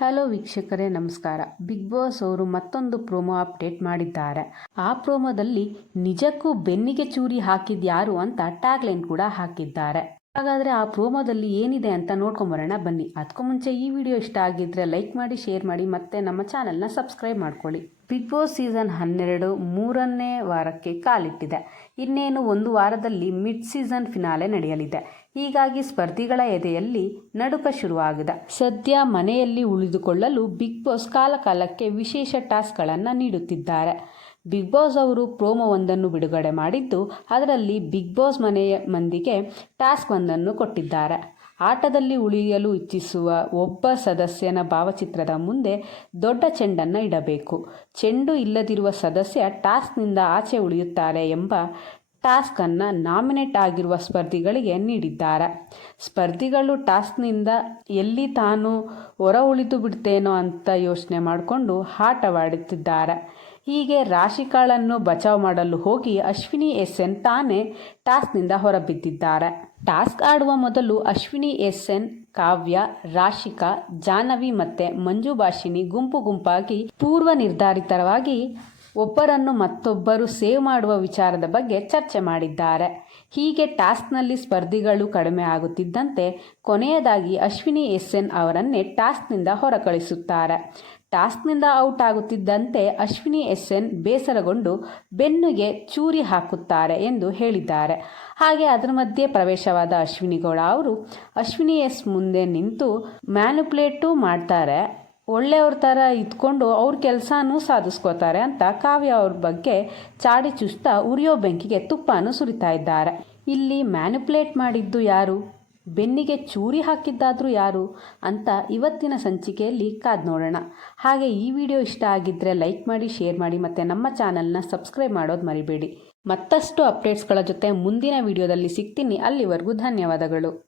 Hello ವೀಕ್ಷಕರೇ, ನಮಸ್ಕಾರ. Big boss ಅವರು ಮತ್ತೊಂದು ಪ್ರೋಮೋ ಅಪ್ಡೇಟ್ ಮಾಡಿದ್ದಾರೆ. ಆ ಪ್ರೋಮೋದಲ್ಲಿ ನಿಜಕ್ಕೂ ಬೆನ್ನಿಗೆ ಚೂರಿ ಹಾಕಿದ್ಯಾರು ಅಂತ ಟ್ಯಾಗ್ಲೈನ್ ಕೂಡ ಹಾಕಿದ್ದಾರೆ. ಹಾಗಾದರೆ ಆ ಪ್ರೋಮೋದಲ್ಲಿ ಏನಿದೆ ಅಂತ ನೋಡ್ಕೊಂಬರೋಣ. ಬನ್ನಿ. ಅದಕ್ಕೂ ಮುಂಚೆ ಈ ವಿಡಿಯೋ ಇಷ್ಟ ಆಗಿದ್ದರೆ ಲೈಕ್ ಮಾಡಿ, ಶೇರ್ ಮಾಡಿ, ಮತ್ತೆ ನಮ್ಮ ಚಾನೆಲ್ನ ಸಬ್ಸ್ಕ್ರೈಬ್ ಮಾಡ್ಕೊಳ್ಳಿ. ಬಿಗ್ ಬಾಸ್ ಸೀಸನ್ ಹನ್ನೆರಡು ಮೂರನೇ ವಾರಕ್ಕೆ ಕಾಲಿಟ್ಟಿದೆ. ಇನ್ನೇನು ಒಂದು ವಾರದಲ್ಲಿ ಮಿಡ್ ಸೀಸನ್ ಫಿನಾಲೆ ನಡೆಯಲಿದೆ. ಹೀಗಾಗಿ ಸ್ಪರ್ಧಿಗಳ ಎದೆಯಲ್ಲಿ ನಡುಕ ಶುರುವಾಗಿದೆ. ಸದ್ಯ ಮನೆಯಲ್ಲಿ ಉಳಿದುಕೊಳ್ಳಲು ಬಿಗ್ ಬಾಸ್ ಕಾಲಕಾಲಕ್ಕೆ ವಿಶೇಷ ಟಾಸ್ಕ್ಗಳನ್ನು ನೀಡುತ್ತಿದ್ದಾರೆ. ಬಿಗ್ ಬಾಸ್ ಅವರು ಪ್ರೋಮೋ ಒಂದನ್ನು ಬಿಡುಗಡೆ ಮಾಡಿದ್ದು, ಅದರಲ್ಲಿ ಬಿಗ್ ಬಾಸ್ ಮನೆಯ ಮಂದಿಗೆ ಟಾಸ್ಕ್ ಒಂದನ್ನು ಕೊಟ್ಟಿದ್ದಾರೆ. ಆಟದಲ್ಲಿ ಉಳಿಯಲು ಇಚ್ಛಿಸುವ ಒಬ್ಬ ಸದಸ್ಯನ ಭಾವಚಿತ್ರದ ಮುಂದೆ ದೊಡ್ಡ ಚೆಂಡನ್ನು ಇಡಬೇಕು. ಚೆಂಡು ಇಲ್ಲದಿರುವ ಸದಸ್ಯ ಟಾಸ್ಕ್ನಿಂದ ಆಚೆ ಉಳಿಯುತ್ತಾರೆ ಎಂಬ ಟಾಸ್ಕನ್ನು ನಾಮಿನೇಟ್ ಆಗಿರುವ ಸ್ಪರ್ಧಿಗಳಿಗೆ ನೀಡಿದ್ದಾರೆ. ಸ್ಪರ್ಧಿಗಳು ಟಾಸ್ಕ್ನಿಂದ ಎಲ್ಲಿ ತಾನು ಹೊರ ಉಳಿದು ಬಿಡ್ತೇನೋ ಅಂತ ಯೋಚನೆ ಮಾಡಿಕೊಂಡು ಆಟವಾಡುತ್ತಿದ್ದಾರೆ ಹೀಗೆ ರಾಶಿಕಾಳನ್ನು ಬಚಾವ್ ಮಾಡಲು ಹೋಗಿ ಅಶ್ವಿನಿ ಎಸ್ ಎನ್ ತಾನೇ ಟಾಸ್ಕ್ನಿಂದ ಹೊರಬಿದ್ದಿದ್ದಾರೆ. ಟಾಸ್ಕ್ ಆಡುವ ಮೊದಲು ಅಶ್ವಿನಿ ಎಸ್ ಎನ್, ಕಾವ್ಯ, ರಾಶಿಕಾ, ಜಾಹ್ನವಿ ಮತ್ತೆ ಮಂಜು ಭಾಷಿನಿ ಗುಂಪು ಗುಂಪಾಗಿ ಪೂರ್ವ ನಿರ್ಧಾರಿತವಾಗಿ ಒಬ್ಬರನ್ನು ಮತ್ತೊಬ್ಬರು ಸೇವ್ ಮಾಡುವ ವಿಚಾರದ ಬಗ್ಗೆ ಚರ್ಚೆ ಮಾಡಿದ್ದಾರೆ. ಹೀಗೆ ಟಾಸ್ಕ್ನಲ್ಲಿ ಸ್ಪರ್ಧಿಗಳು ಕಡಿಮೆ ಆಗುತ್ತಿದ್ದಂತೆ ಕೊನೆಯದಾಗಿ ಅಶ್ವಿನಿ ಎಸ್ ಎನ್ ಅವರನ್ನೇ ಟಾಸ್ಕ್ನಿಂದ ಹೊರಕಳಿಸುತ್ತಾರೆ. ಟಾಸ್ಕ್ನಿಂದ ಔಟ್ ಆಗುತ್ತಿದ್ದಂತೆ ಅಶ್ವಿನಿ ಎಸ್ ಎನ್ ಬೇಸರಗೊಂಡು ಬೆನ್ನುಗೆ ಚೂರಿ ಹಾಕುತ್ತಾರೆ ಎಂದು ಹೇಳಿದ್ದಾರೆ. ಹಾಗೆ ಅದರ ಮಧ್ಯೆ ಪ್ರವೇಶವಾದ ಅಶ್ವಿನಿ ಗೌಡ ಅವರು ಅಶ್ವಿನಿ ಎಸ್ ಮುಂದೆ ನಿಂತು ಮ್ಯಾನುಪ್ಲೇಟು ಮಾಡ್ತಾರೆ. ಒಳ್ಳೆಯವ್ರ ಥರ ಇದ್ಕೊಂಡು ಅವ್ರ ಕೆಲಸನೂ ಸಾಧಿಸ್ಕೋತಾರೆ ಅಂತ ಕಾವ್ಯ ಅವ್ರ ಬಗ್ಗೆ ಚಾಡಿ ಚುಚ್ತಾ ಉರಿಯೋ ಬೆಂಕಿಗೆ ತುಪ್ಪನೂ ಸುರಿತಾ ಇದ್ದಾರೆ. ಇಲ್ಲಿ ಮ್ಯಾನುಪ್ಲೇಟ್ ಮಾಡಿದ್ದು ಯಾರು? ಬೆನ್ನಿಗೆ ಚೂರಿ ಹಾಕಿದ್ದಾದರೂ ಯಾರು ಅಂತ ಇವತ್ತಿನ ಸಂಚಿಕೆಯಲ್ಲಿ ಕಾದ್ ನೋಡೋಣ. ಹಾಗೆ ಈ ವಿಡಿಯೋ ಇಷ್ಟ ಆಗಿದ್ದರೆ ಲೈಕ್ ಮಾಡಿ, ಶೇರ್ ಮಾಡಿ ಮತ್ತು ನಮ್ಮ ಚಾನಲ್ನ ಸಬ್ಸ್ಕ್ರೈಬ್ ಮಾಡೋದು ಮರಿಬೇಡಿ. ಮತ್ತಷ್ಟು ಅಪ್ಡೇಟ್ಸ್ಗಳ ಜೊತೆ ಮುಂದಿನ ವಿಡಿಯೋದಲ್ಲಿ ಸಿಗ್ತೀನಿ. ಅಲ್ಲಿವರೆಗೂ ಧನ್ಯವಾದಗಳು.